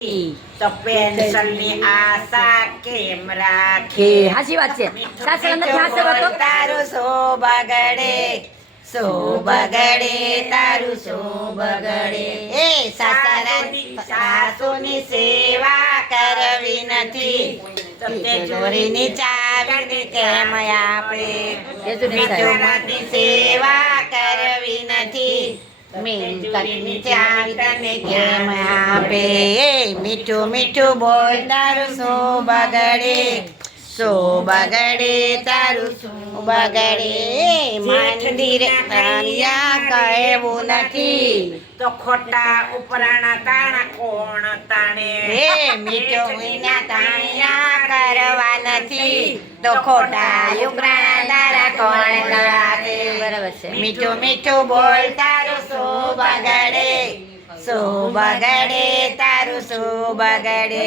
તો પેન્શનની આશા કેમ કે હાચી વાત છે. સાસરા નથી હાચવો તો તારું સો બગડે? સો બગડે? તારું સો બગડે? એ સાસરાની સાસુની સેવા કરવી નથી. ચોરીની ચાવીની કેમ આપણે સેવા કરવી નથી. કેમ આપે મીઠું મીઠું બોલ તારું શું બગડે શું બગડે તારું શું બગડે મંદિર કહેવું નથી તો ખોટા ઉપરાણા તાણા કોણ તાણે હે મીઠું વિના તાણ્યા કરવા નથી તો ખોટા ઉપરાણા તારા કોણ તારે બરાબર છે. મીઠું મીઠું બોલ તારું શું બગડે? શું બગડે? તારું શું બગડે?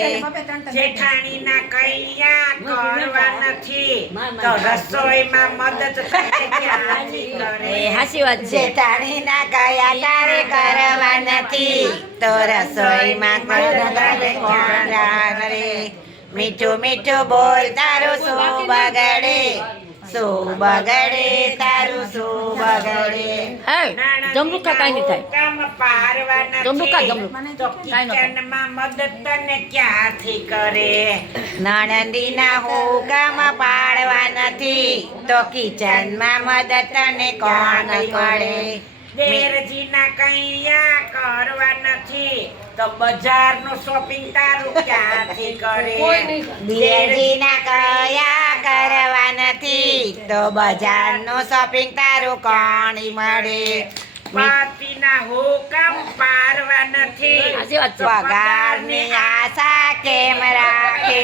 જેઠાણીના કૈયા કરવા નથી. તો રસોઈમાં મદદ કરે? હાસી વાત છે. જેઠાણીના કયા તારે કરવા નથી. તો રસોઈમાં મદદ કરે? મીઠું મીઠું બોલ તારું શું બગડે? શું બગડે? તારું બગડે. કાંઈ નહીં થાય. કાંઈ ન થાય. કિચનમાં મદદ તને ક્યાંથી કરે? નણંદીના હુકામ પાડવા નથી. તો કિચનમાં મદદ તને કોણ કરે? દેરજીના કૈયા કરવા નથી. તો બજારનું શોપિંગ તારું ક્યાંથી કરે? દેરજીના નથી તો બજારનું શોપિંગ તારું કોણી મળે? પાપીના હુકમ પારવા નથી. પગારની આશા કેમ રાખે?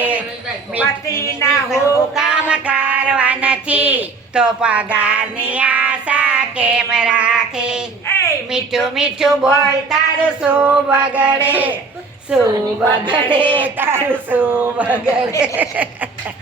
પતિના હુકમ કરવા નથી. તો પગારની આશા કેમ રાખે? મીઠું મીઠું બોલ તારું શું બગડે? શું બગડે. તારું શું બગડે?